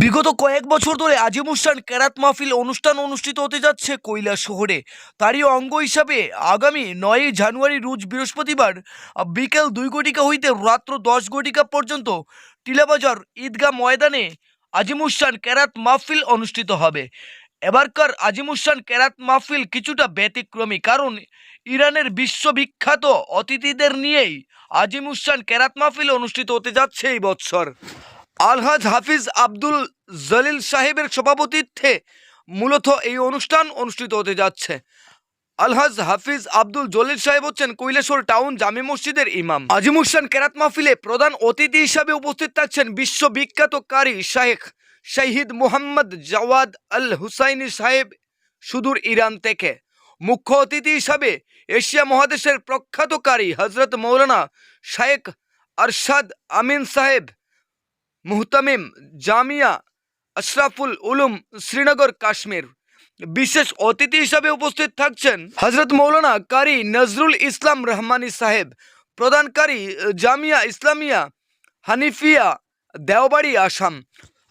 বিগত কয়েক বছর ধরে আজিমুসান কেরাত মাহফিল অনুষ্ঠান অনুষ্ঠিত হতে যাচ্ছে কৈলাস শহরে। তারই অঙ্গ হিসাবে আগামী 9 জানুয়ারি রোজ বৃহস্পতিবার বিকেল 2 ঘটিকা হইতে রাত্র 10 ঘটিকা পর্যন্ত টিলাবাজার ঈদগাহ ময়দানে আজিমুসান কেরাত মাহফিল অনুষ্ঠিত হবে। এবারকার আজিমুসান কেরাত মাহফিল কিছুটা ব্যতিক্রমী, কারণ ইরানের বিশ্ববিখ্যাত অতিথিদের নিয়েই আজিমুসান কেরাত মাহফিল অনুষ্ঠিত হতে যাচ্ছে এই বছর। আলহাজ হাফিজ আব্দুল জলিল সাহেবের সভাপতিত্বে মূলত এই অনুষ্ঠান অনুষ্ঠিত হতে যাচ্ছে। আলহাজ হাফিজ আব্দুল জলিল সাহেব হচ্ছেন কৈলাসহর টাউন জামে মসজিদের ইমাম। আজিমুসান কেরাত মাহফিলে প্রধান অতিথি হিসাবে উপস্থিত থাকছেন বিশ্ববিখ্যাত কারি শাইখ শহীদ মুহাম্মদ জাওয়াদ আল হুসাইনি সাহেব সুদূর ইরান থেকে। মুখ্য অতিথি হিসাবে এশিয়া মহাদেশের প্রখ্যাত কারি হজরত মৌলানা শাইখ আরশাদ আমিন সাহেব, মুহতামিম জামিয়া আশরাফুল উলুম শ্রীনগর কাশ্মীর। বিশেষ অতিথি হিসাবে উপস্থিত থাকছেন হজরত মৌলানা কারি নজরুল ইসলাম রহমানি সাহেব, প্রধান কারি জামিয়া ইসলামিয়া হানিফিয়া দেওবাড়ি আসাম।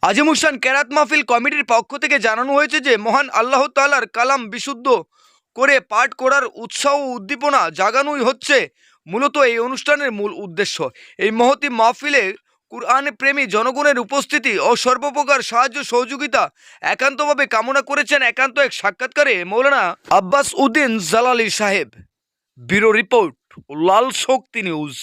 আজিমুসান কেরাত মাহফিল কমিটির পক্ষ থেকে জানানো হয়েছে যে মহান আল্লাহ তাআলার কালাম বিশুদ্ধ করে পাঠ করার উৎসাহ ও উদ্দীপনা জাগানোই হচ্ছে মূলত এই অনুষ্ঠানের মূল উদ্দেশ্য। এই মহতি মাহফিলে কুরআন প্রেমী জনগণের উপস্থিতি ও সর্বপ্রকার সাহায্য সহযোগিতা একান্তভাবে কামনা করেছেন একান্ত এক সাক্ষাৎকারে মৌলানা আব্বাস উদ্দিন জালালি সাহেব। ব্যুরো রিপোর্ট, লাল শক্তি নিউজ।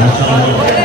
Masya Allah.